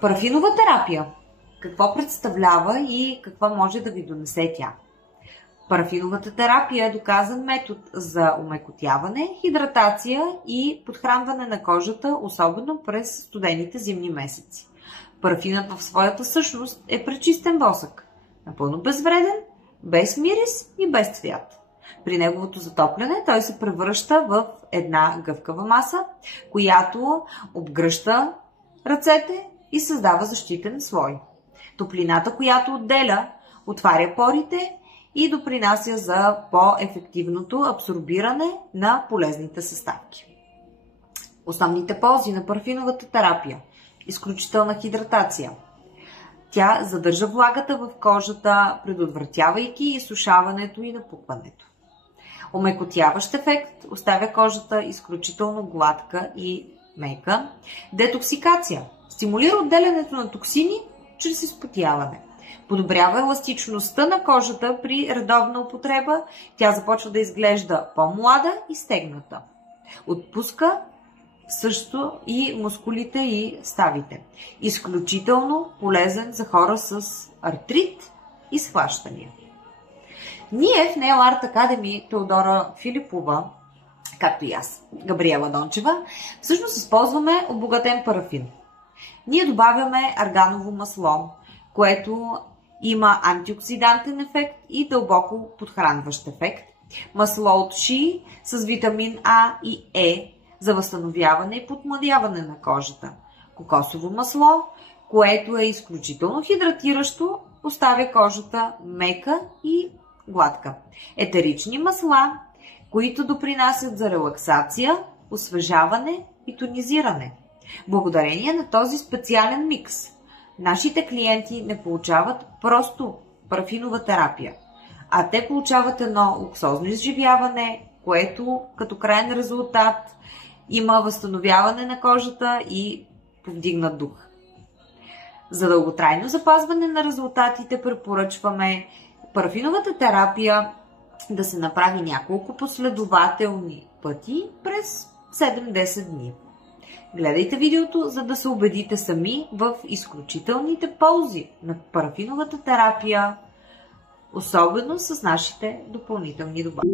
Парафинова терапия. Какво представлява и какво може да ви донесе тя? Парафиновата терапия е доказан метод за омекотяване, хидратация и подхранване на кожата, особено през студените зимни месеци. Парафинът в своята същност е пречистен восък, напълно безвреден, без мирис и без цвят. При неговото затопляне той се превръща в една гъвкава маса, която обгръща ръцете и създава защитен слой. Топлината, която отделя, отваря порите и допринася за по-ефективното абсорбиране на полезните съставки. Основните ползи на парафиновата терапия. Изключителна хидратация. Тя задържа влагата в кожата, предотвратявайки изсушаването и напукването. Омекотяващ ефект, оставя кожата изключително гладка и мека. Детоксикация. Стимулира отделянето на токсини чрез изпотяване. Подобрява еластичността на кожата при редовна употреба. Тя започва да изглежда по-млада и стегната. Отпуска също и мускулите и ставите. Изключително полезен за хора с артрит и схващания. Ние в Nail Art Academy, Теодора Филипова, както и аз, Габриела Дончева, всъщност използваме обогатен парафин. Ние добавяме арганово масло, което има антиоксидантен ефект и дълбоко подхранващ ефект. Масло от шии с витамин А и Е за възстановяване и подмладяване на кожата. Кокосово масло, което е изключително хидратиращо, оставя кожата мека и гладка. Етерични масла, които допринасят за релаксация, освежаване и тонизиране. Благодарение на този специален микс, нашите клиенти не получават просто парафинова терапия, а те получават едно луксозно изживяване, което като крайен резултат има възстановяване на кожата и повдигнат дух. За дълготрайно запазване на резултатите препоръчваме парафиновата терапия да се направи няколко последователни пъти през 7-10 дни. Гледайте видеото, за да се убедите сами в изключителните ползи на парафиновата терапия, особено с нашите допълнителни добавки.